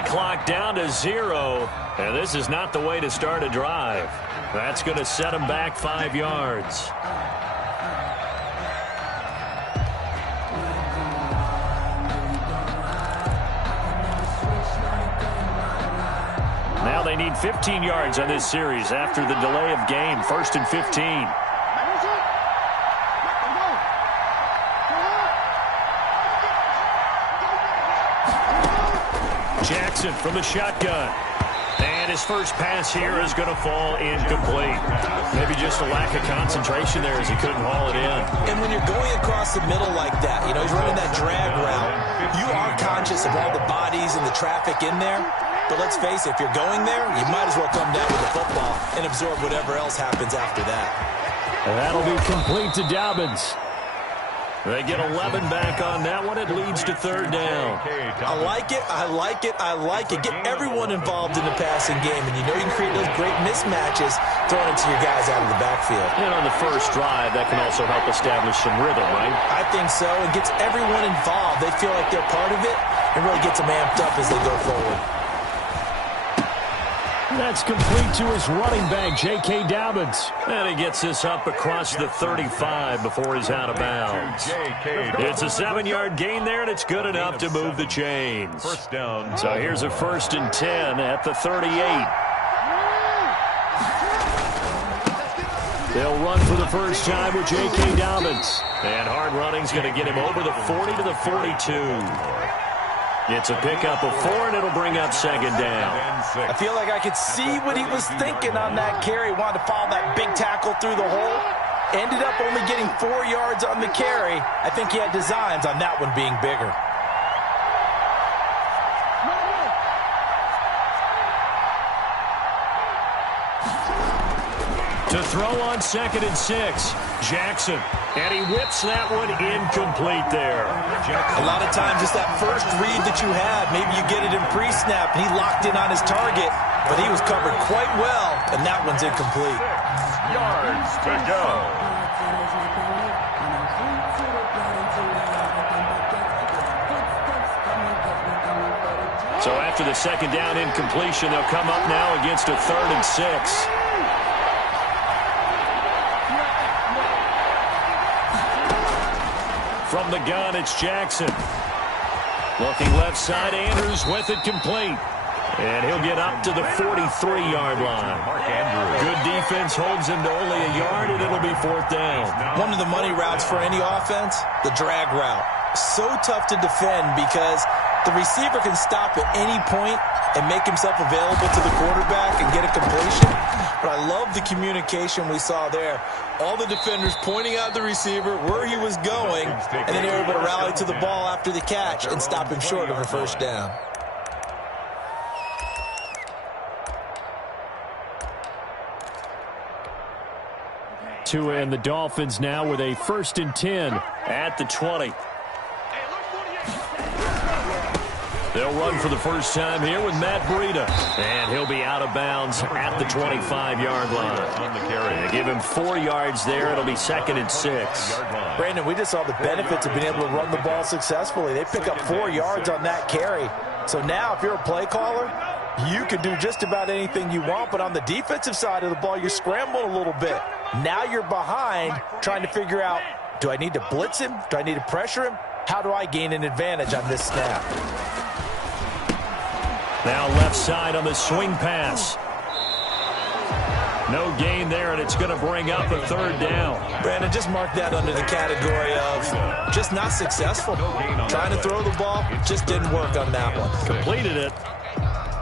play clock down to 0, and this is not the way to start a drive. That's going to set them back 5 yards. Now they need 15 yards on this series after the delay of game. 1st and 15. Jackson from the shotgun. And his first pass here is going to fall incomplete. Maybe just a lack of concentration there as he couldn't haul it in. And when you're going across the middle like that, you know, he's running that drag route, you are conscious of all the bodies and the traffic in there. But let's face it, if you're going there, you might as well come down with the football and absorb whatever else happens after that. And that'll be complete to Dobbins. They get 11 back on that one. It leads to 3rd down. I like it. I like it. I like it. Get everyone involved in the passing game. And you know you can create those great mismatches throwing it to your guys out of the backfield. And on the first drive, that can also help establish some rhythm, right? I think so. It gets everyone involved. They feel like they're part of it and really gets them amped up as they go forward. That's complete to his running back, J.K. Dobbins. And he gets this up across the 35 before he's out of bounds. It's a 7-yard gain there, and it's good enough to move the chains. First down. So here's a 1st and 10 at the 38. They'll run for the first time with J.K. Dobbins. And hard running's going to get him over the 40 to the 42. It's a pickup of 4, and it'll bring up 2nd down. I feel like I could see what he was thinking on that carry. Wanted to follow that big tackle through the hole. Ended up only getting 4 yards on the carry. I think he had designs on that one being bigger. To throw on 2nd and 6, Jackson. And he whips that one incomplete there. A lot of times it's that first read that you have. Maybe you get it in pre-snap. He locked in on his target, but he was covered quite well, and that one's incomplete. 6 yards to go. So after the 2nd down incompletion, they'll come up now against a 3rd and 6. From the gun, it's Jackson. Looking left side, Andrews with it complete. And he'll get up to the 43-yard line. Good defense holds him to only a yard, and it'll be 4th down. One of the money routes for any offense, the drag route. So tough to defend because the receiver can stop at any point and make himself available to the quarterback and get a completion. But I love the communication we saw there. All the defenders pointing out the receiver where he was going, and then they were able to rally to the ball after the catch and stop him short of a 1st down. And the Dolphins now with a 1st and 10 at the 20. They'll run for the first time here with Matt Breida. And he'll be out of bounds at the 25-yard line. On the carry. They give him 4 yards there. It'll be 2nd and 6. Brandon, we just saw the benefits of being able to run the ball successfully. They pick up 4 yards on that carry. So now if you're a play caller, you can do just about anything you want. But on the defensive side of the ball, you're scrambling a little bit. Now you're behind trying to figure out, do I need to blitz him? Do I need to pressure him? How do I gain an advantage on this snap? Now left side on the swing pass. No gain there, and it's going to bring up a 3rd down. Brandon, just mark that under the category of just not successful. Trying to throw the ball, just didn't work on that one. Completed it.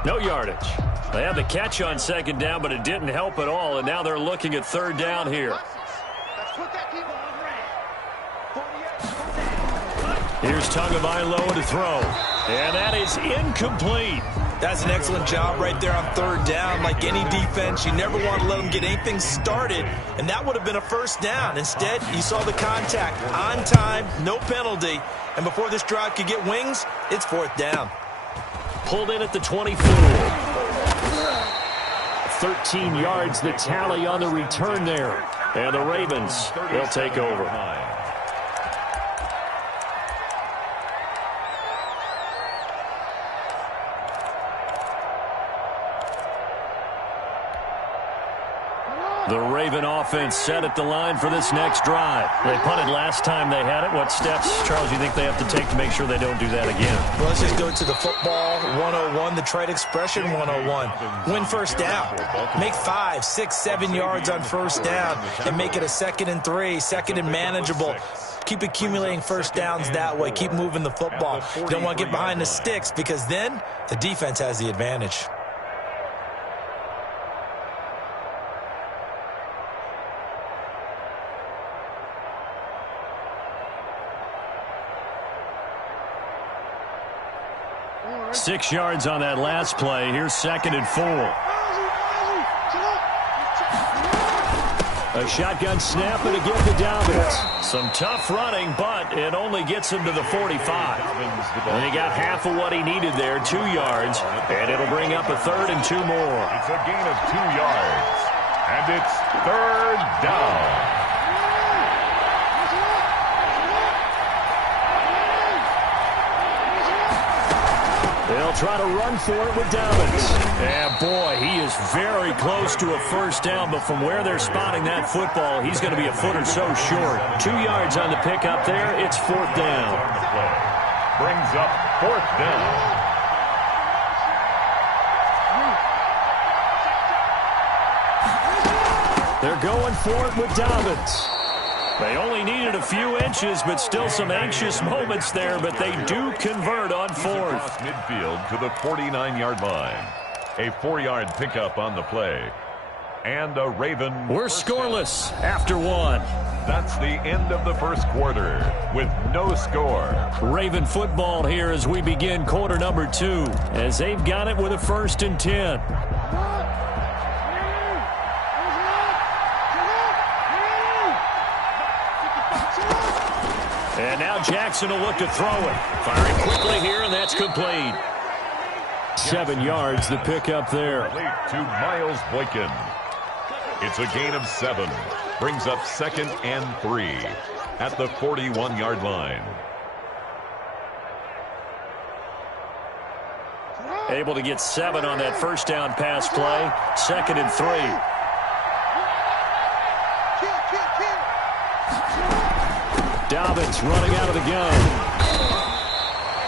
No yardage. They had the catch on 2nd down, but it didn't help at all, and now they're looking at 3rd down here. Here's Tagovailoa to throw, and that is incomplete. That's an excellent job right there on 3rd down. Like any defense, you never want to let them get anything started, and that would have been a 1st down. Instead, you saw the contact on time, no penalty, and before this drive could get wings, it's 4th down. Pulled in at the 24. 13 yards the tally on the return there. And the Ravens, they'll take over. The Raven offense set at the line for this next drive. They punted last time they had it. What steps, Charles, you think they have to take to make sure they don't do that again? Well, let's just go to the football 101, the trade expression 101. Win first down. Make 5, 6, 7 yards on first down and make it a 2nd and 3, 2nd and manageable. Keep accumulating first downs that way. Keep moving the football. You don't want to get behind the sticks because then the defense has the advantage. Six yards on that last play. Here's 2nd and 4. A shotgun snap and a give to Dobbins. Some tough running, but it only gets him to the 45. And he got half of what he needed there, 2 yards, and it'll bring up a 3rd and 2 more. It's a gain of 2 yards, and it's 3rd down. They'll try to run for it with Dobbins. And, boy, he is very close to a first down, but from where they're spotting that football, he's going to be a foot or so short. 2 yards on the pickup there. It's 4th down. Brings up 4th down. They're going for it with Dobbins. They only needed a few inches, but still some anxious moments there, but they do convert on 4th. Midfield to the 49-yard line. A 4-yard pickup on the play. And a Raven. We're scoreless after 1. That's the end of the first quarter with no score. Raven football here as we begin quarter number 2, as they've got it with a 1st and 10. And now Jackson will look to throw it. Firing quickly here, and that's complete. 7 yards, the pickup there. Late to Miles Boykin. It's a gain of 7. Brings up 2nd and 3 at the 41-yard line. Able to get 7 on that first down pass play. 2nd and 3. Dobbins running out of the gun.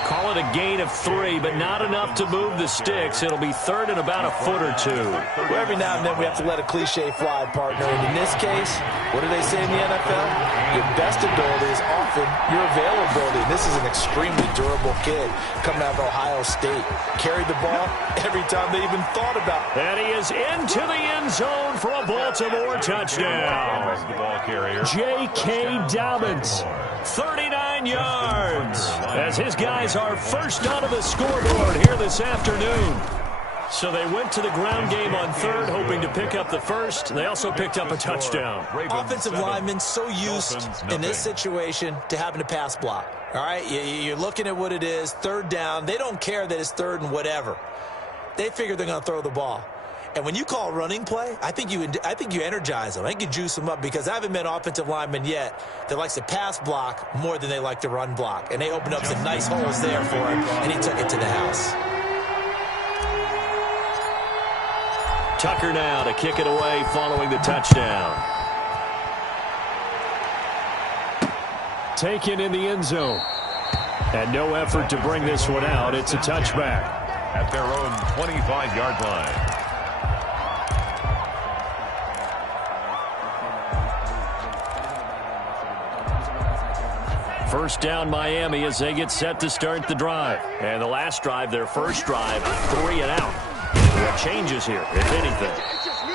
Call it a gain of 3, but not enough to move the sticks. It'll be 3rd and about a foot or 2. Well, every now and then we have to let a cliche fly, partner. And in this case, what do they say in the NFL? Your best ability is often your availability. And this is an extremely durable kid coming out of Ohio State. Carried the ball every time they even thought about it. And he is into the end zone for a Baltimore touchdown. The ball carrier. J.K. Dobbins, 39 yards, as his guys are first onto the scoreboard here this afternoon. So they went to the ground game on 3rd, hoping to pick up the first. They also picked up a touchdown. Offensive linemen so used in this situation to having to pass block. All right, you're looking at what it is, 3rd down. They don't care that it's 3rd and whatever. They figure they're going to throw the ball. And when you call a running play, I think you energize them. I think you juice them up because I haven't met an offensive lineman yet that likes to pass block more than they like to run block. And they opened up some nice holes there for him, and he took it to the house. Tucker now to kick it away following the touchdown. Taken in the end zone. And no effort to bring this one out. It's a touchback. At their own 25-yard line. First down Miami as they get set to start the drive. And the last drive, their first drive, 3 and out. What changes here, if anything?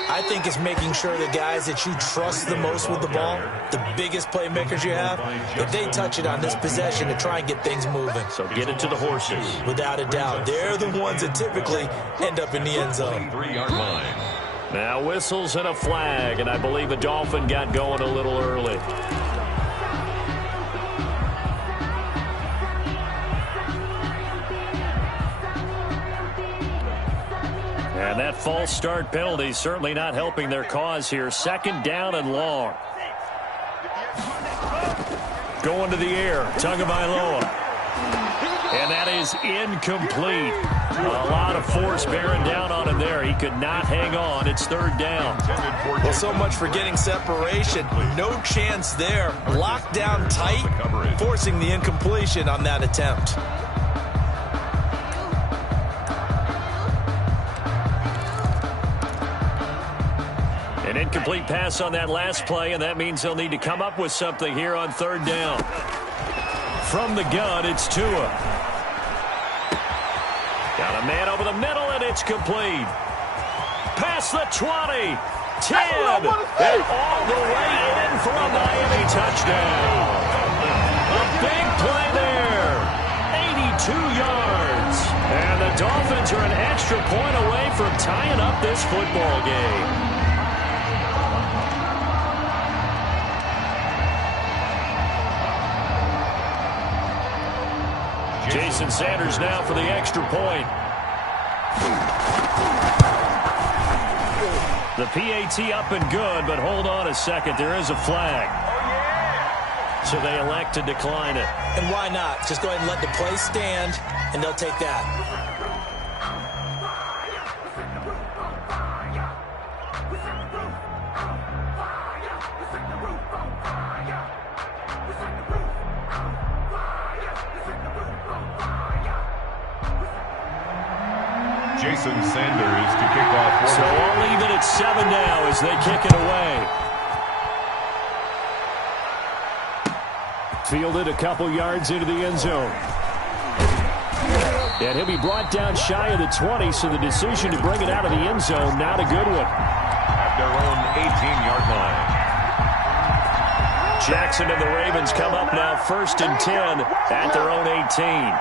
I think it's making sure the guys that you trust the most with the ball, the biggest playmakers you have, if they touch it on this possession to try and get things moving. So get it to the horses. Without a doubt. They're the ones that typically end up in the end zone. 3-yard line. Now whistles and a flag, and I believe a Dolphin got going a little early. And that false start penalty certainly not helping their cause here. 2nd down and long. Going to the air. Tagovailoa. And that is incomplete. A lot of force bearing down on him there. He could not hang on. It's third down. Well, so much for getting separation. No chance there. Locked down tight, forcing the incompletion on that attempt. An incomplete pass on that last play, and that means they'll need to come up with something here on third down. From the gun, it's Tua. Got a man over the middle, and it's complete. Past the 20, 10, and all the way in for a Miami touchdown. A big play there, 82 yards. And the Dolphins are an extra point away from tying up this football game. Jason Sanders now for the extra point. The PAT up and good, but hold on a second. There is a flag. So they elect to decline it. And why not? Just go ahead and let the play stand, and they'll take that. Jason Sanders to kick off. So all even at 7 now as they kick it away. Fielded a couple yards into the end zone. And he'll be brought down shy of the 20, so the decision to bring it out of the end zone, not a good one. At their own 18-yard line. Jackson and the Ravens come up now 1st and 10 at their own 18.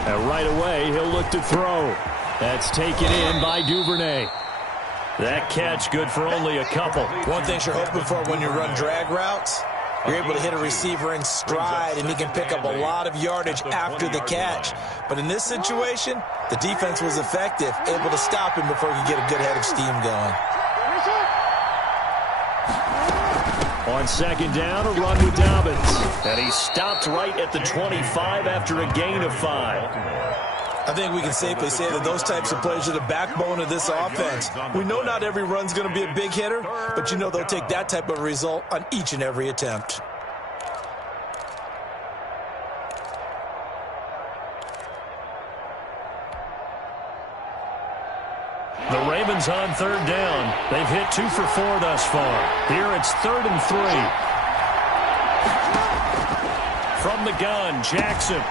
And right away, he'll look to throw. That's taken in by Duvernay. That catch good for only a couple. One thing you're hoping for when you run drag routes, you're able to hit a receiver in stride, and he can pick up a lot of yardage after the catch. But in this situation, the defense was effective, able to stop him before he could get a good head of steam going. On second down, a run with Dobbins. And he stopped right at the 25 after a gain of 5. I think we can safely say that those types of plays are the backbone of this offense. We know not every run's going to be a big hitter, but you know they'll take that type of result on each and every attempt. The Ravens on third down. They've hit 2 for 4 thus far. Here it's 3rd and 3. From the gun, Jackson.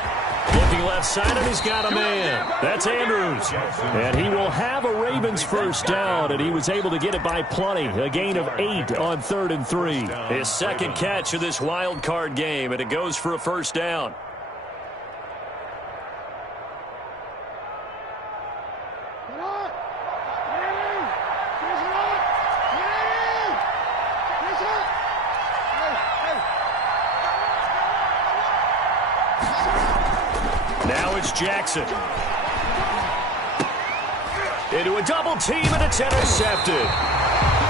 Looking left side, and he's got a man. That's Andrews. And he will have a Ravens first down, and he was able to get it by plenty. A gain of 8 on 3rd and 3. His second catch of this wild card game, and it goes for a first down. Now it's Jackson. Into a double team, and it's intercepted.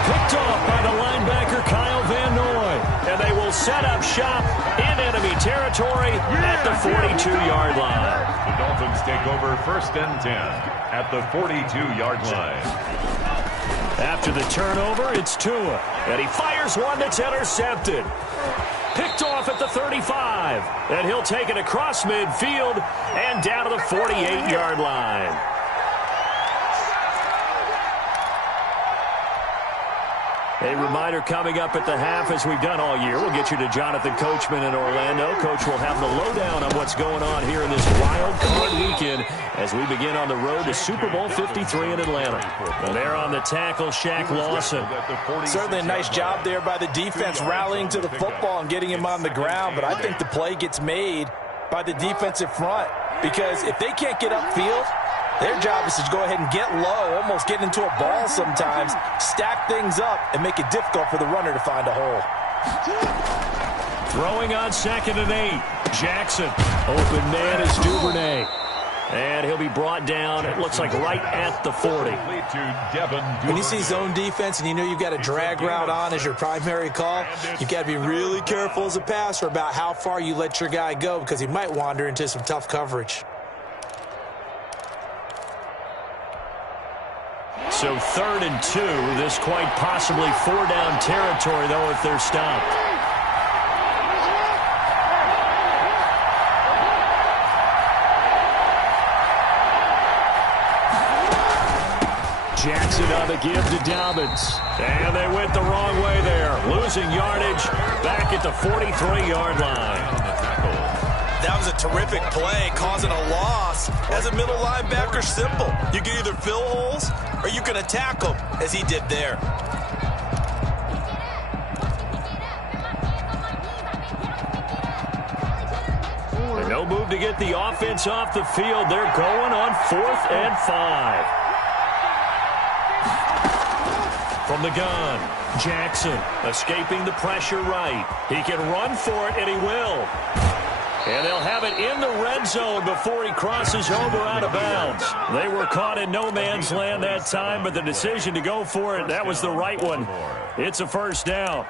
Picked off by the linebacker, Kyle Van Noy. And they will set up shop in enemy territory at the 42-yard line. The Dolphins take over 1st and 10 at the 42-yard line. After the turnover, it's Tua. And he fires one that's intercepted. Picked off at the 35. And he'll take it across midfield and down to the 48-yard line. A reminder coming up at the half, as we've done all year. We'll get you to Jonathan Coachman in Orlando. Coach will have the lowdown on what's going on here in this wild card weekend as we begin on the road to Super Bowl 53 in Atlanta. And there on the tackle, Shaq Lawson. Certainly a nice job there by the defense rallying to the football and getting him on the ground. But I think the play gets made by the defensive front, because if they can't get upfield, their job is to go ahead and get low, almost get into a ball sometimes, stack things up, and make it difficult for the runner to find a hole. Throwing on 2nd and 8. Jackson. Open man is Duvernay. And he'll be brought down, it looks like right at the 40. When you see zone defense and you know you've got a drag route on as your primary call, you've got to be really careful as a passer about how far you let your guy go because he might wander into some tough coverage. So 3rd and 2, this quite possibly 4-down territory, though, if they're stopped. Jackson on the give to Dobbins. And they went the wrong way there. Losing yardage back at the 43-yard line. That was a terrific play, causing a loss. As a middle linebacker, simple. You can either fill holes or you can attack them, as he did there. And no move to get the offense off the field. They're going on 4th and 5. From the gun, Jackson escaping the pressure right. He can run for it, and he will. And they'll have it in the red zone before he crosses over out of bounds. They were caught in no man's land that time, but the decision to go for it, that was the right one. It's a 1st down.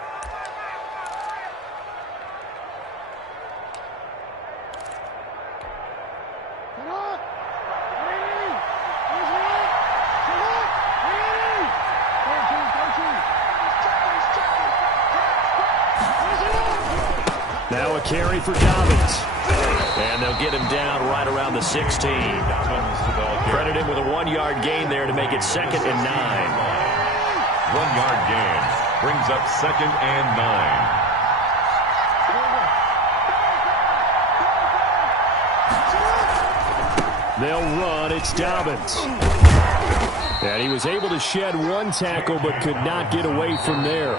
Now a carry for Dobbins. And they'll get him down right around the 16. Credit him with a 1-yard gain there to make it 2nd and 9. 1-yard gain brings up 2nd and 9. They'll run. It's Dobbins. And he was able to shed 1 tackle but could not get away from there.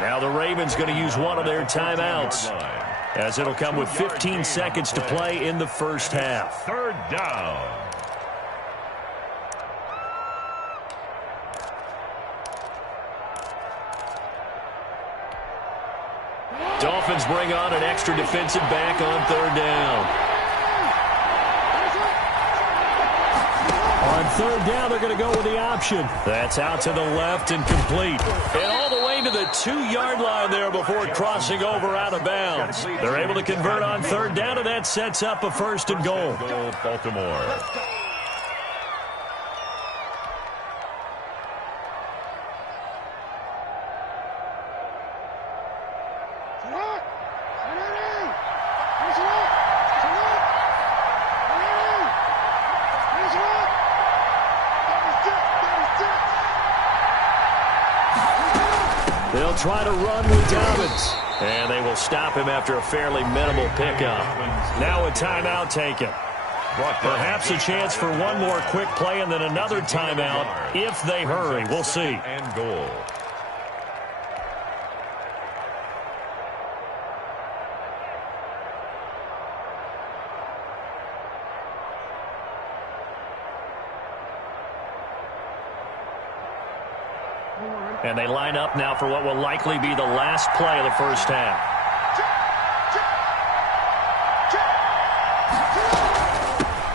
Now the Ravens going to use one of their timeouts, as it'll come with 15 seconds to play in the first half. 3rd down. Dolphins bring on an extra defensive back on 3rd down. On 3rd down, they're going to go with the option. That's out to the left and complete. And all the way to the 2-yard line there before crossing over out of bounds. They're able to convert on 3rd down, and that sets up a 1st and goal. Baltimore. They'll try to run with Dobbins. And they will stop him after a fairly minimal pickup. Now a timeout taken. Perhaps a chance for one more quick play and then another timeout if they hurry. We'll see. And goal. And they line up now for what will likely be the last play of the first half.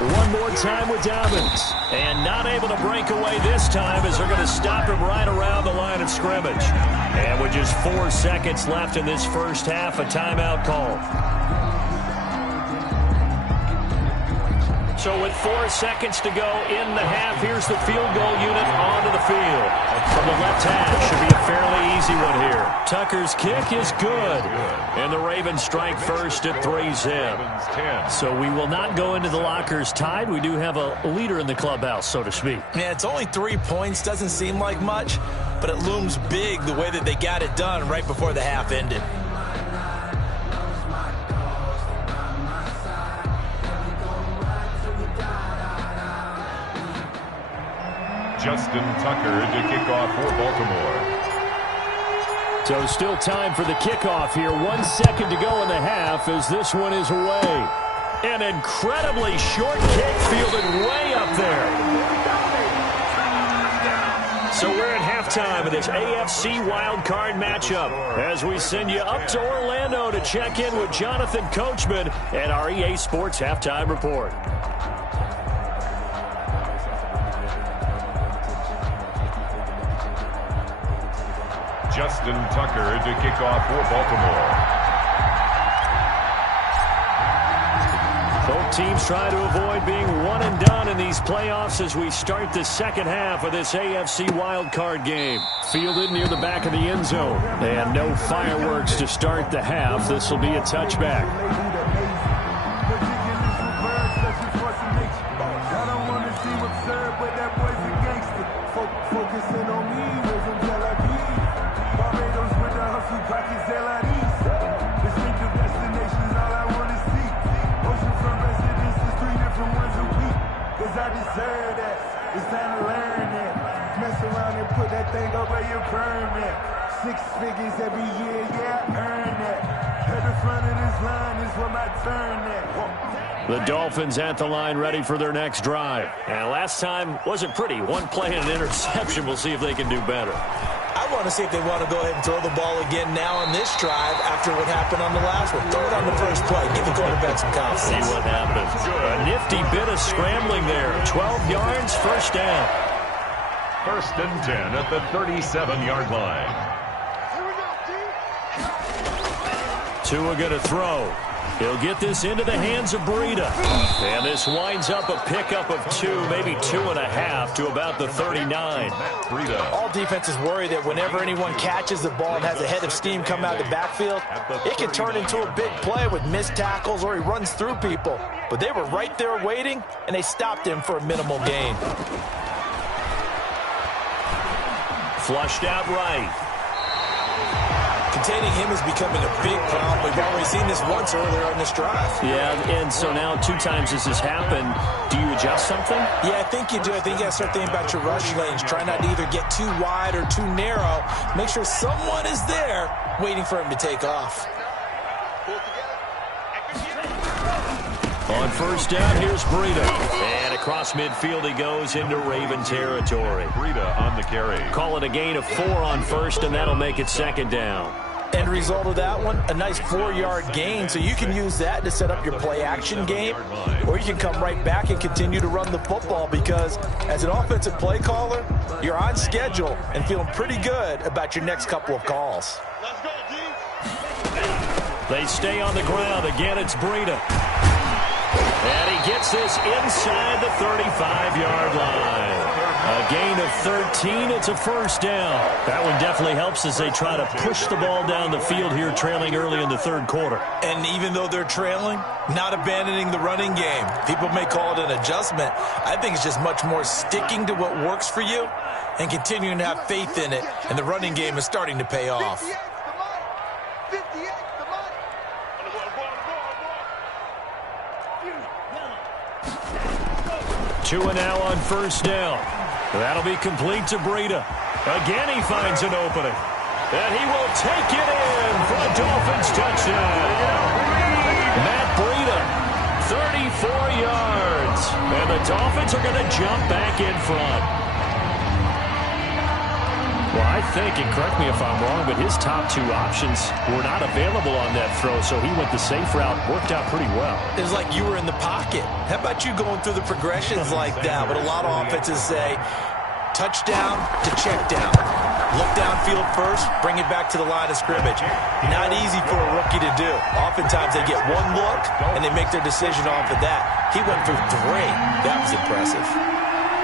One more time with Dobbins. And not able to break away this time as they're going to stop him right around the line of scrimmage. And with just 4 seconds left in this first half, a timeout call. So with 4 seconds to go in the half, here's the field goal unit onto the field. From the left half, should be a fairly easy one here. Tucker's kick is good. And the Ravens strike first at 3-zip. So we will not go into the lockers tied. We do have a leader in the clubhouse, so to speak. Yeah, it's only 3 points. Doesn't seem like much, but it looms big the way that they got it done right before the half ended. Justin Tucker to kick off for Baltimore. So still time for the kickoff here. 1 second to go in the half as this one is away. An incredibly short kick fielded way up there. So we're at halftime of this AFC wildcard matchup as we send you up to Orlando to check in with Jonathan Coachman at our EA Sports Halftime Report. Justin Tucker to kick off for Baltimore. Both teams try to avoid being one and done in these playoffs as we start the second half of this AFC wildcard game. Fielded near the back of the end zone. And no fireworks to start the half. This will be a touchback. I deserve that. It's time to learn that. Mess around and put that thing over your permit. 6 figures every year, yeah, I earn that. At the front of this line is where my turn at. The Dolphins at the line ready for their next drive. And last time wasn't pretty. One play and an interception. We'll see if they can do better. I want to see if they want to go ahead and throw the ball again now on this drive after what happened on the last one. Throw it on the first play. Give the quarterback some confidence. See what happens. A nifty bit of scrambling there. 12 yards, first down. 1st and 10 at the 37-yard line. Tua going to throw. He'll get this into the hands of Breida. And this winds up a pickup of 2, maybe 2.5 to about the 39. All defenses worry that whenever anyone catches the ball and has a head of steam come out of the backfield, it can turn into a big play with missed tackles or he runs through people. But they were right there waiting, and they stopped him for a minimal gain. Flushed out right. Containing him is becoming a big problem. We've already seen this once earlier in this drive. Yeah, and so now 2 times this has happened. Do you adjust something? Yeah, I think you do. I think you got to start thinking about your rush lanes. Try not to either get too wide or too narrow. Make sure someone is there waiting for him to take off. On first down, here's Breida. And across midfield he goes into Raven territory. Breida on the carry. Call it a gain of 4 on first, and that'll make it 2nd down. End result of that one, a nice 4-yard gain. So you can use that to set up your play-action game, or you can come right back and continue to run the football because as an offensive play caller, you're on schedule and feeling pretty good about your next couple of calls. They stay on the ground. Again, it's Breida. And he gets this inside the 35-yard line. A gain of 13. It's a first down. That one definitely helps as they try to push the ball down the field here, trailing early in the 3rd quarter. And even though they're trailing, not abandoning the running game. People may call it an adjustment. I think it's just much more sticking to what works for you and continuing to have faith in it. And the running game is starting to pay off. 2 now on first down. That'll be complete to Breida. Again, he finds an opening. And he will take it in for a Dolphins touchdown. Matt Breida, 34 yards. And the Dolphins are going to jump back in front. Well, I think, and correct me if I'm wrong, but his top 2 options were not available on that throw, so he went the safe route, worked out pretty well. It was like you were in the pocket. How about you going through the progressions like that? But a lot of offenses say touchdown to check down. Look downfield first, bring it back to the line of scrimmage. Not easy for a rookie to do. Oftentimes they get one look, and they make their decision off of that. He went through 3. That was impressive.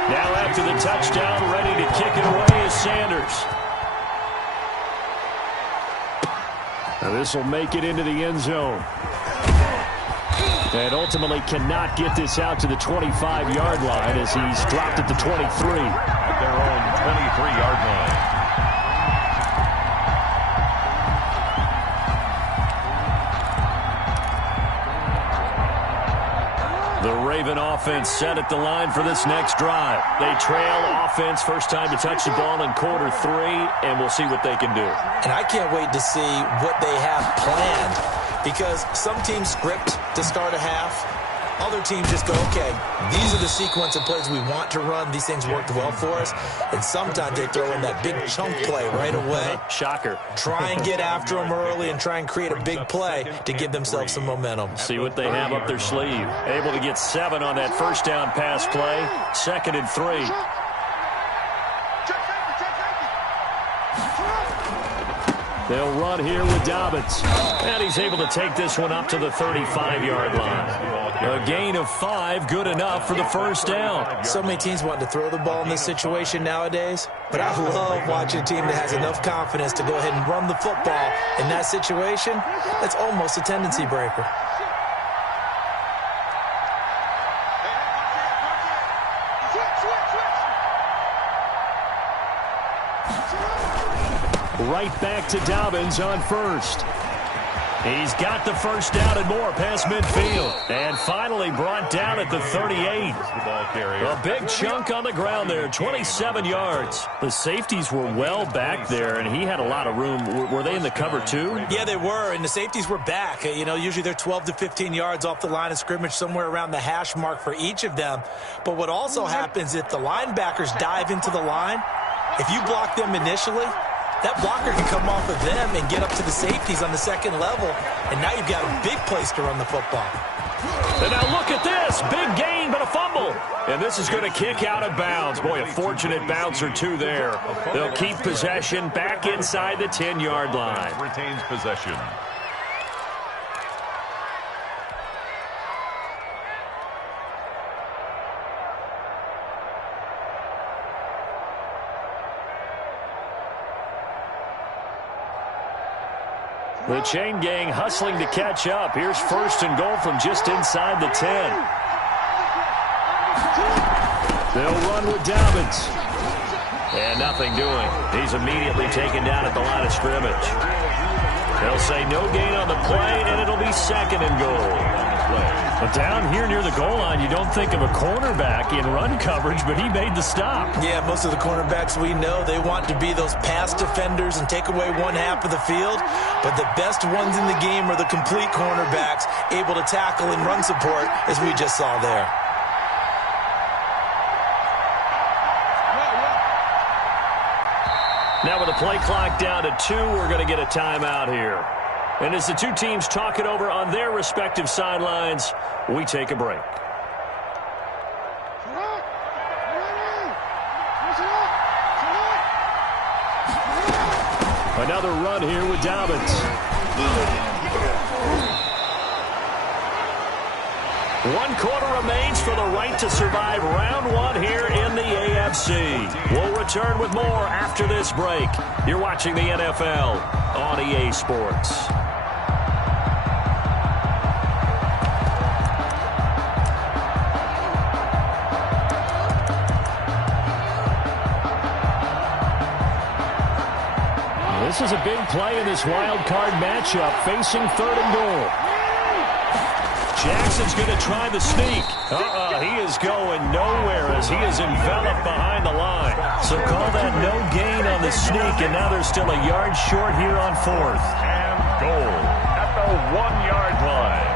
Now after the touchdown, ready to kick it away is Sanders. Now this will make it into the end zone. And ultimately cannot get this out to the 25-yard line as he's dropped at the 23. At their own 23-yard line. The Raven offense set at the line for this next drive. They trail offense, first time to touch the ball in quarter 3, and we'll see what they can do. And I can't wait to see what they have planned because some teams script to start a half. Other teams just go, okay, these are the sequence of plays we want to run. These things worked well for us. And sometimes they throw in that big chunk play right away. Shocker. Try and get after them early and try and create a big play to give themselves some momentum. See what they have up their sleeve. Able to get 7 on that first down pass play. 2nd and 3. They'll run here with Dobbins. And he's able to take this one up to the 35-yard line. A gain of 5, good enough for the first down. So many teams want to throw the ball in this situation nowadays, but I love watching a team that has enough confidence to go ahead and run the football in that situation. That's almost a tendency breaker. Right back to Dobbins on first. He's got the first down and more past midfield. And finally brought down at the 38. A big chunk on the ground there, 27 yards. The safeties were well back there, and he had a lot of room. Were they in the cover too? Yeah, they were, and the safeties were back. You know, usually they're 12 to 15 yards off the line of scrimmage, somewhere around the hash mark for each of them. But what also happens if the linebackers dive into the line, if you block them initially, that blocker can come off of them and get up to the safeties on the second level, and now you've got a big place to run the football. And now look at this. Big gain, but a fumble. And this is going to kick out of bounds. Boy, a fortunate bounce or two there. They'll keep possession back inside the 10-yard line. Retains possession. The chain gang hustling to catch up. Here's first and goal from just inside the 10. They'll run with Dobbins. And nothing doing. He's immediately taken down at the line of scrimmage. They'll say no gain on the play, and it'll be second and goal. But down here near the goal line, you don't think of a cornerback in run coverage, but he made the stop. Yeah, most of the cornerbacks we know, they want to be those pass defenders and take away one half of the field. But the best ones in the game are the complete cornerbacks, able to tackle and run support, as we just saw there. Now with the play clock down to 2, we're going to get a timeout here. And as the two teams talk it over on their respective sidelines, we take a break. Another run here with Dobbins. 1 quarter remains for the right to survive round 1 here in the AFC. We'll return with more after this break. You're watching the NFL on EA Sports. This is a big play in this wild card matchup, facing third and goal. Jackson's going to try the sneak. He is going nowhere as he is enveloped behind the line. So call that no gain on the sneak, and now they're still a yard short here on fourth. And goal at the 1-yard line.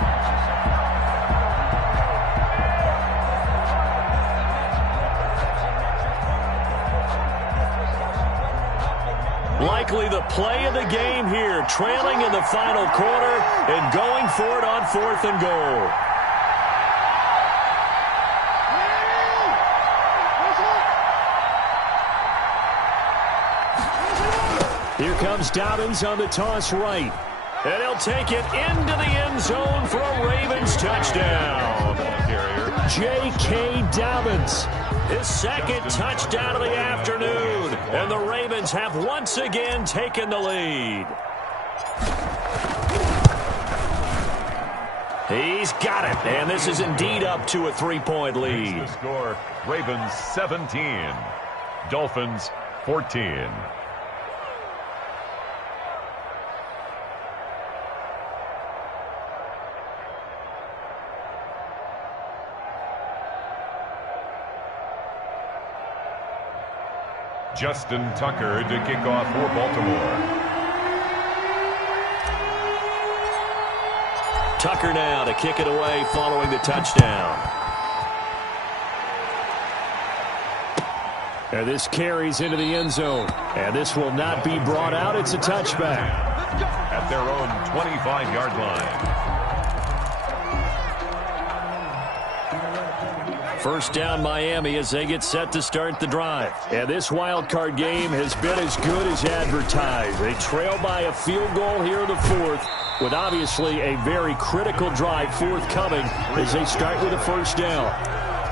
Likely the play of the game here, trailing in the final quarter and going for it on 4th and goal. Here comes Dobbins on the toss right. And he'll take it into the end zone for a Ravens touchdown. J.K. Dobbins, his second touchdown of the afternoon. And the Ravens have once again taken the lead. He's got it. And this is indeed up to a 3-point lead. The score, Ravens 17, Dolphins 14. Justin Tucker to kick off for Baltimore. Tucker now to kick it away following the touchdown. And this carries into the end zone. And this will not be brought out. It's a touchback. At their own 25-yard line. First down Miami as they get set to start the drive. And this wild card game has been as good as advertised. They trail by a field goal here in the fourth, with obviously a very critical drive forthcoming as they start with a first down.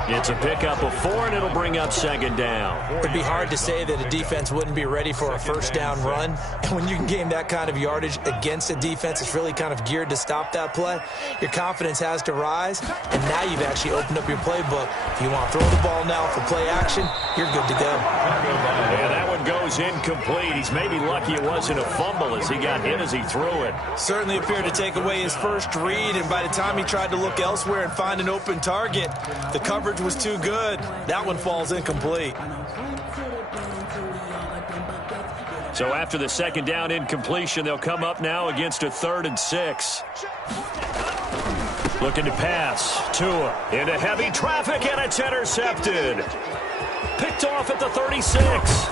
It's a pickup of 4, and it'll bring up second down. It'd be hard to say that a defense wouldn't be ready for a first down run. And when you can gain that kind of yardage against a defense that's really kind of geared to stop that play, your confidence has to rise, and now you've actually opened up your playbook. If you want to throw the ball now for play action, you're good to go. Yeah, that one goes incomplete. He's maybe lucky it wasn't a fumble as he got hit as he threw it. Certainly appeared to take away his first read, and by the time he tried to look elsewhere and find an open target, the coverage was too good. That one falls incomplete. So after the second down incompletion, they'll come up now against a 3rd and 6. Looking to pass. Tua into heavy traffic, and it's intercepted. Picked off at the 36.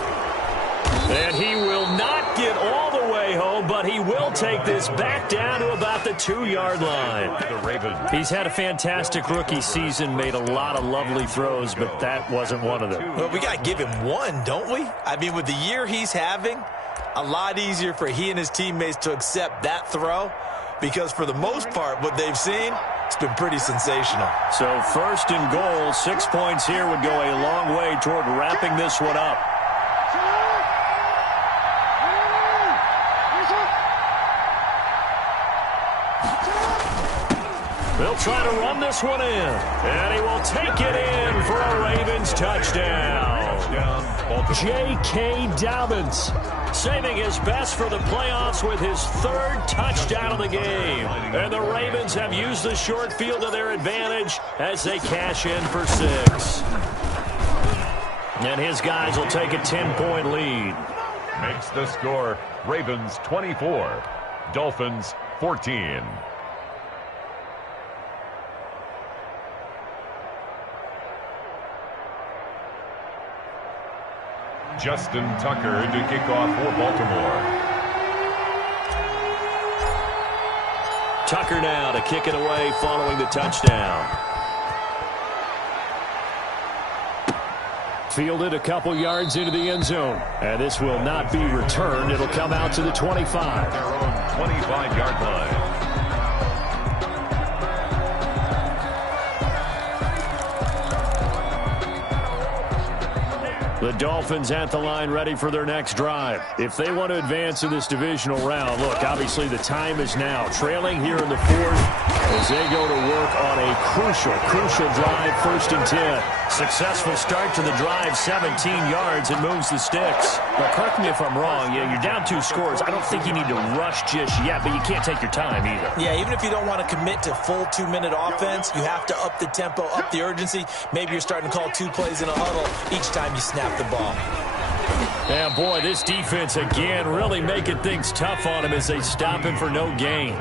And he will not get all the way home, but he will take this back down to about the 2-yard line. He's had a fantastic rookie season, made a lot of lovely throws, but that wasn't one of them. Well, we got to give him one, don't we? I mean, with the year he's having, a lot easier for he and his teammates to accept that throw, because for the most part, what they've seen, it's been pretty sensational. So 1st and goal, 6 points here would go a long way toward wrapping this one up. They'll try to run this one in, and he will take it in for a Ravens touchdown. J.K. Dobbins saving his best for the playoffs with his 3rd touchdown of the game. And the Ravens have used the short field to their advantage as they cash in for 6. And his guys will take a 10-point lead. Makes the score Ravens 24, Dolphins 14. Justin Tucker to kick off for Baltimore. Tucker now to kick it away following the touchdown. Fielded a couple yards into the end zone. And this will not be returned. It'll come out to the 25. Their own 25-yard line. The Dolphins at the line ready for their next drive. If they want to advance in this divisional round, look, obviously the time is now. Trailing here in the 4th as they go to work on a crucial drive, 1st and 10. Successful start to the drive, 17 yards, and moves the sticks. But correct me if I'm wrong, you're down 2 scores. I don't think you need to rush just yet, but you can't take your time either. Yeah, even if you don't want to commit to full 2-minute offense, you have to up the tempo, up the urgency. Maybe you're starting to call 2 plays in a huddle each time you snap the ball. Yeah, boy, this defense again really making things tough on him as they stop him for no gain.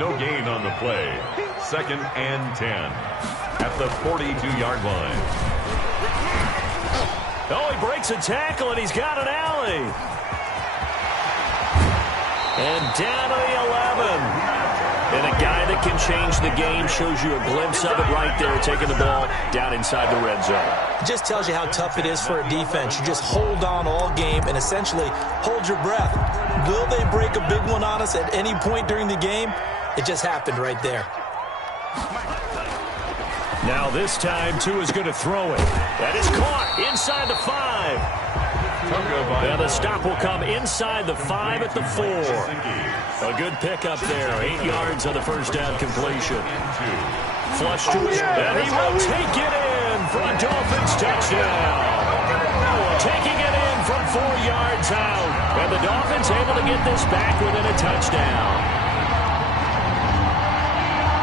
No gain on the play. 2nd and 10 at the 42-yard line. Oh, he breaks a tackle, and he's got an alley. And down to the 11. And a guy that can change the game, shows you a glimpse of it right there, taking the ball down inside the red zone. It just tells you how tough it is for a defense. You just hold on all game and essentially hold your breath. Will they break a big one on us at any point during the game? It just happened right there. Now this time, Tua's going to throw it. That is caught inside the 5. And the stop will come inside the 5 at the 4. A good pickup there. 8 yards on the first down completion. Flush to his, and he will take it in for a Dolphins touchdown. Taking it in from 4 yards out. And the Dolphins able to get this back within a touchdown.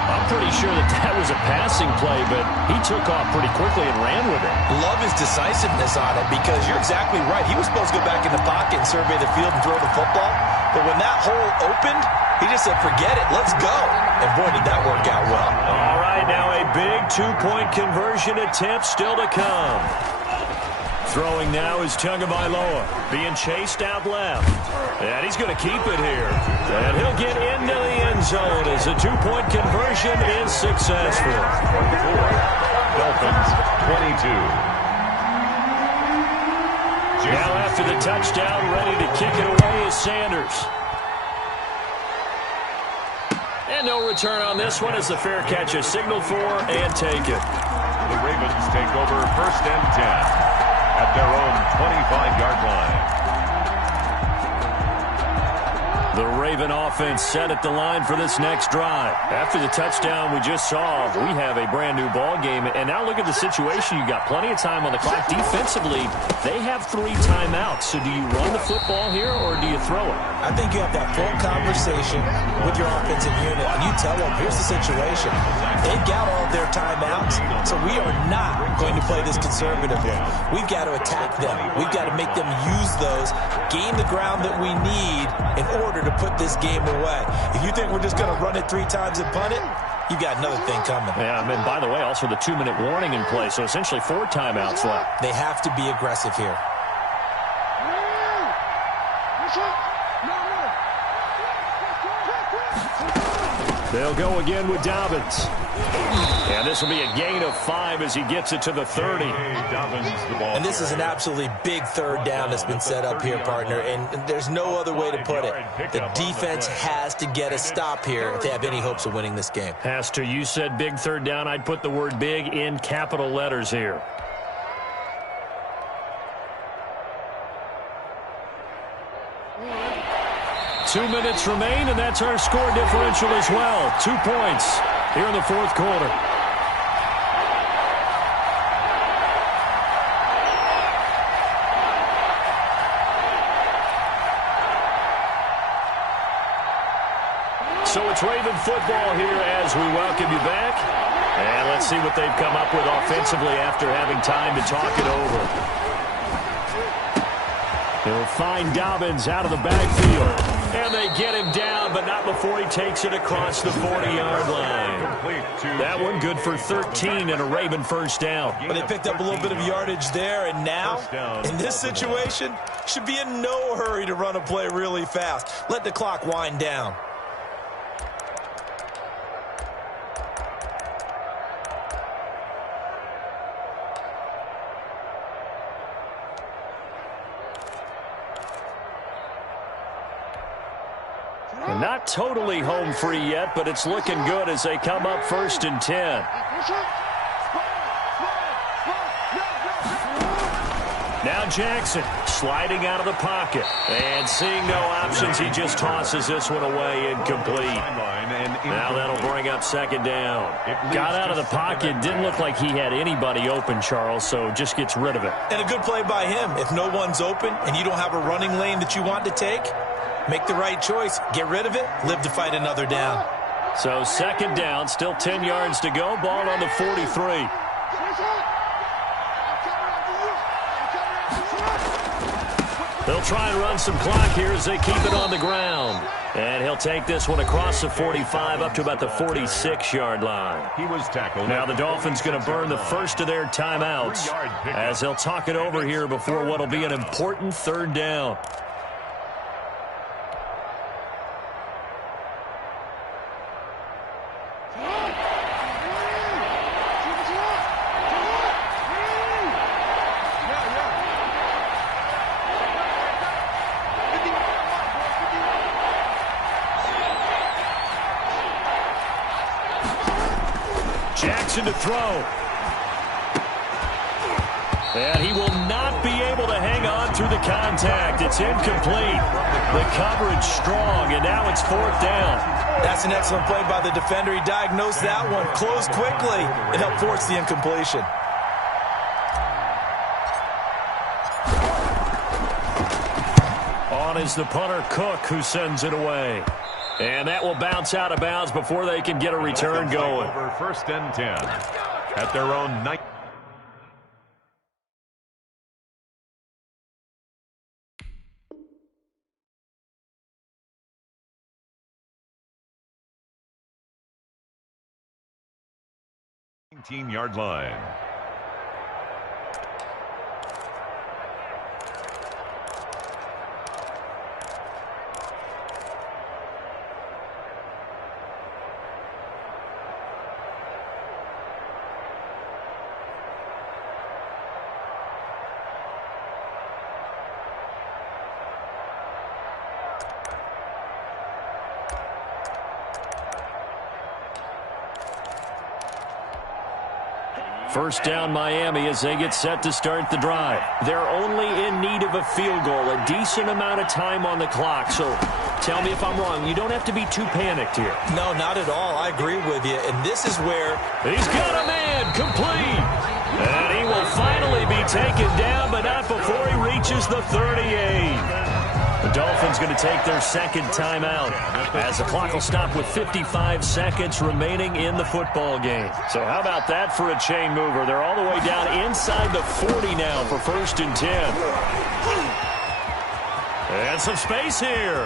I'm pretty sure that was a passing play, but he took off pretty quickly and ran with it. Love his decisiveness on it, because you're exactly right. He was supposed to go back in the pocket and survey the field and throw the football. But when that hole opened, he just said, forget it, let's go. And boy, did that work out well. All right, now a big 2-point conversion attempt still to come. Throwing now is Tagovailoa, being chased out left. And he's going to keep it here. And he'll get into the end zone as a 2-point conversion is successful. Dolphins 22. Now after the touchdown, ready to kick it away is Sanders. And no return on this one as the fair catch is signaled for and taken. The Ravens take over 1st and 10 at their own 25-yard line. The Raven offense set at the line for this next drive. After the touchdown we just saw, we have a brand new ball game. And now look at the situation. You got plenty of time on the clock. Defensively, they have 3 timeouts. So do you run the football here or do you throw it? I think you have that full conversation with your offensive unit, and you tell them, here's the situation. They've got all of their timeouts, so we are not going to play this conservatively. We've got to attack them. We've got to make them use those, gain the ground that we need in order to put this game away. If you think we're just going to run it 3 times and punt it, you've got another thing coming. Yeah, and by the way, also the 2-minute warning in play, so essentially 4 timeouts left. They have to be aggressive here. They'll go again with Dobbins. And this will be a gain of 5 as he gets it to the 30. And this is an absolutely big 3rd down that's been set up here, partner. And there's no other way to put it. The defense has to get a stop here if they have any hopes of winning this game. Has to. You said big 3rd down. I'd put the word big in capital letters here. Two minutes remain, and that's our score differential as well. 2 points here in the 4th quarter. So it's Raven football here as we welcome you back. And let's see what they've come up with offensively after having time to talk it over. They'll find Dobbins out of the backfield. And they get him down, but not before he takes it across the 40-yard line. That one good for 13 and a Raven 1st down. But they picked up a little bit of yardage there, and now, in this situation, should be in no hurry to run a play really fast. Let the clock wind down. Not totally home free yet, but it's looking good as they come up 1st and 10. Now Jackson sliding out of the pocket. And seeing no options, he just tosses this one away incomplete. Now that'll bring up 2nd down. Got out of the pocket. Didn't look like he had anybody open, Charles, so just gets rid of it. And a good play by him. If no one's open and you don't have a running lane that you want to take, make the right choice. Get rid of it. Live to fight another down. So 2nd down, still 10 yards to go. Ball on the 43. They'll try and run some clock here as they keep it on the ground. And he'll take this one across the 45 up to about the 46-yard line. He was tackled. Now the Dolphins going to burn the first of their timeouts as they'll talk it over here before what will be an important 3rd down. Jackson to throw. And he will not be able to hang on through the contact. It's incomplete. The coverage strong, and now it's 4th down. That's an excellent play by the defender. He diagnosed that one, closed quickly, and helped force the incompletion. On is the punter, Cook, who sends it away. And that will bounce out of bounds before they can get a return going. Over 1st and 10 at their own 19-yard line. First down Miami as they get set to start the drive. They're only in need of a field goal, a decent amount of time on the clock. So tell me if I'm wrong. You don't have to be too panicked here. No, not at all. I agree with you. And this is where he's got a man complete. And he will finally be taken down, but not before he reaches the 38. The Dolphins going to take their second timeout as the clock will stop with 55 seconds remaining in the football game. So how about that for a chain mover? They're all the way down inside the 40 now for 1st and 10. And some space here.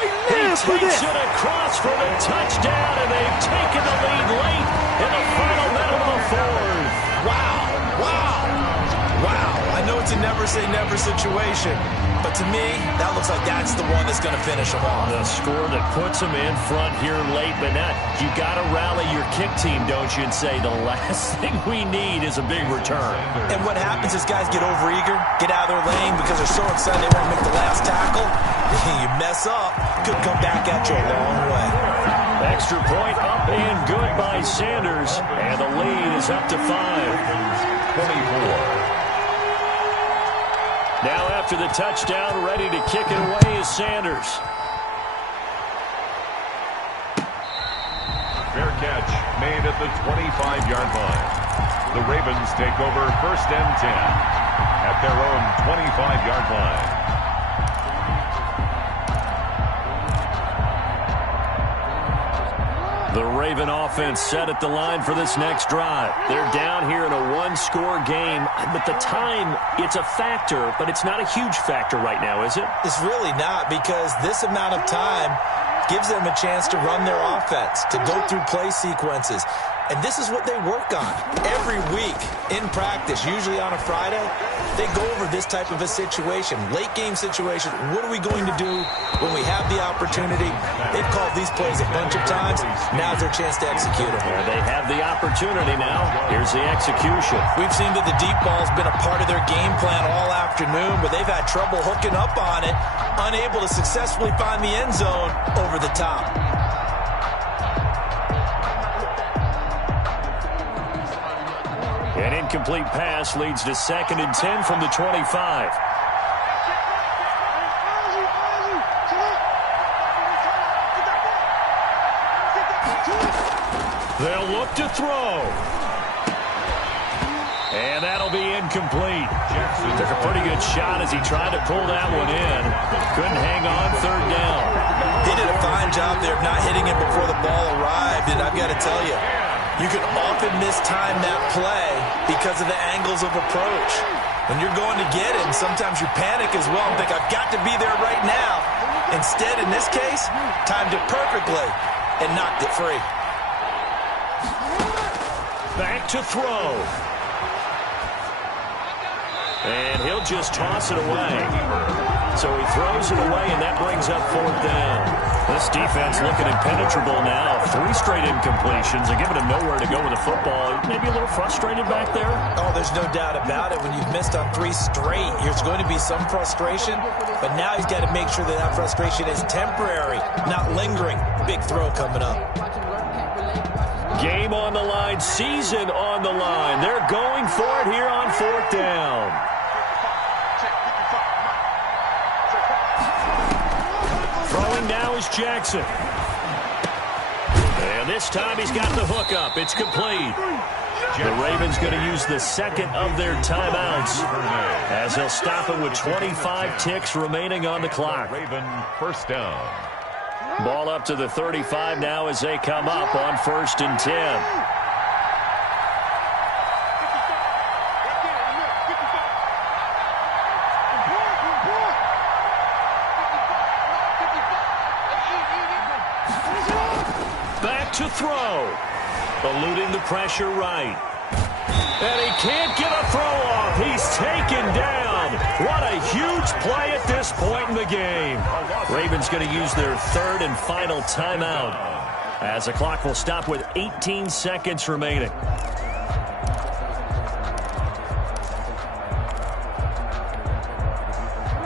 He takes it across for the touchdown, and they've taken the lead late in the final minute of the fourth. Wow. I know it's a never-say-never situation, but to me, that looks like that's the one that's going to finish them off. The score that puts them in front here late, but not. You got to rally your kick team, don't you, and say the last thing we need is a big return. And what happens is guys get overeager, get out of their lane because they're so excited they want to make the last tackle. You mess up, could come back at you a long way. Extra point up and good by Sanders, and the lead is up to 5. 24. Now after the touchdown, ready to kick it away is Sanders. Fair catch made at the 25-yard line. The Ravens take over 1st and 10 at their own 25-yard line. The Raven offense set at the line for this next drive. They're down here in a one-score game, but the time, it's a factor, but it's not a huge factor right now, is it? It's really not, because this amount of time gives them a chance to run their offense, to go through play sequences. And this is what they work on every week in practice, usually on a Friday. They go over this type of a situation, late game situation. What are we going to do when we have the opportunity? They've called these plays a bunch of times. Now's their chance to execute them. Yeah, they have the opportunity now. Here's the execution. We've seen that the deep ball's been a part of their game plan all afternoon, but they've had trouble hooking up on it, unable to successfully find the end zone over the top. An incomplete pass leads to 2nd and 10 from the 25. They'll look to throw. And that'll be incomplete. Took a pretty good shot as he tried to pull that one in. Couldn't hang on 3rd down. He did a fine job there of not hitting him before the ball arrived, and I've got to tell you, you can often mistime that play because of the angles of approach. When you're going to get it, and sometimes you panic as well and think, I've got to be there right now. Instead, in this case, timed it perfectly and knocked it free. Back to throw. And he'll just toss it away. So he throws it away, and that brings up 4th down. This defense looking impenetrable now. 3 straight incompletions. They're giving him nowhere to go with the football. Maybe a little frustrated back there? Oh, there's no doubt about it. When you've missed on 3 straight, there's going to be some frustration. But now he's got to make sure that that frustration is temporary, not lingering. Big throw coming up. Game on the line, season on the line. They're going for it here on 4th down. Throwing now is Jackson. And this time he's got the hook up. It's complete. The Ravens going to use the 2nd of their timeouts as they'll stop it with 25 ticks remaining on the clock. Raven 1st down. Ball up to the 35 now as they come up on 1st and 10. Back to throw. Eluding the pressure right. And he can't get a throw off. He's taken down. What a huge play at this point in the game. Ravens going to use their 3rd and final timeout as the clock will stop with 18 seconds remaining.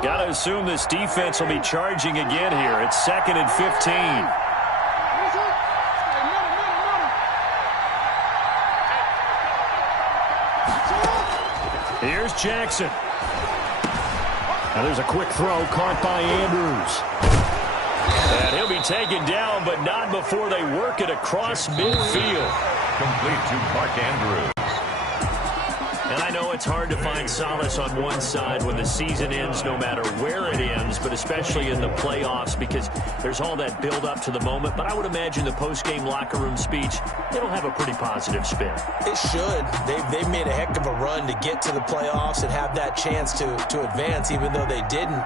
Got to assume this defense will be charging again here. It's 2nd and 15. Here's Jackson. Now there's a quick throw caught by Andrews. And he'll be taken down, but not before they work it across midfield. Complete to Mark Andrews. And I know it's hard to find solace on one side when the season ends, no matter where it ends, but especially in the playoffs, because there's all that build-up to the moment. But I would imagine the post-game locker room speech, it'll have a pretty positive spin. It should. They've made a heck of a run to get to the playoffs and have that chance to advance, even though they didn't.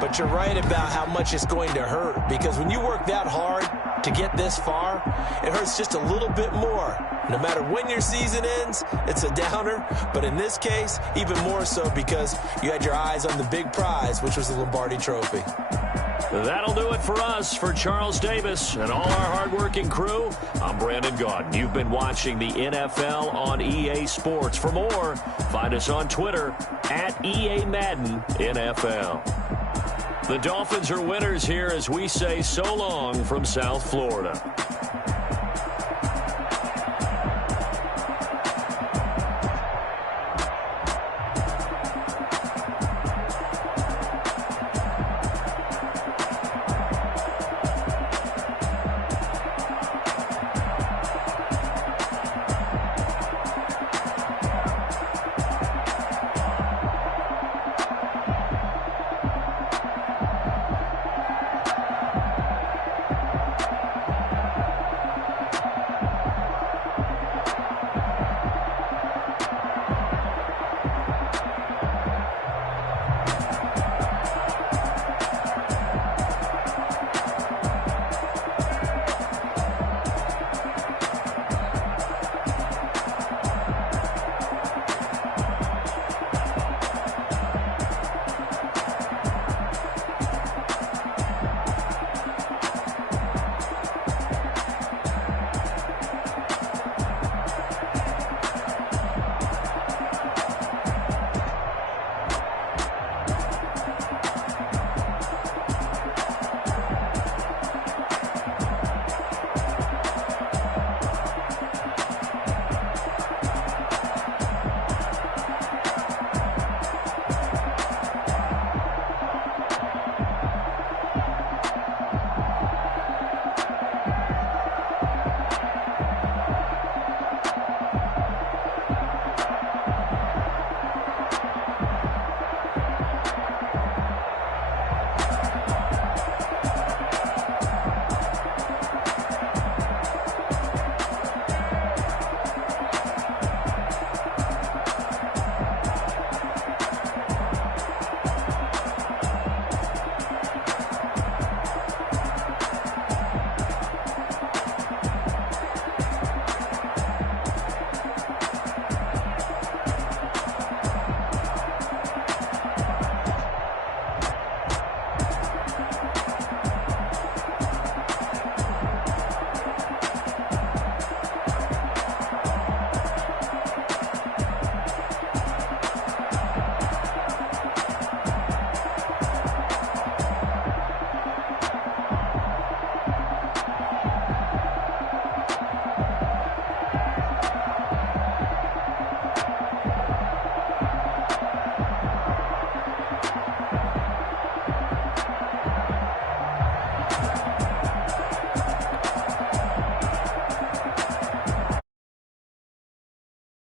But you're right about how much it's going to hurt, because when you work that hard to get this far, it hurts just a little bit more. No matter when your season ends, it's a downer. But in this case, even more so because you had your eyes on the big prize, which was the Lombardi Trophy. That'll do it for us. For Charles Davis and all our hardworking crew, I'm Brandon Gaudin. You've been watching the NFL on EA Sports. For more, find us on Twitter at EA Madden NFL. The Dolphins are winners here as we say so long from South Florida.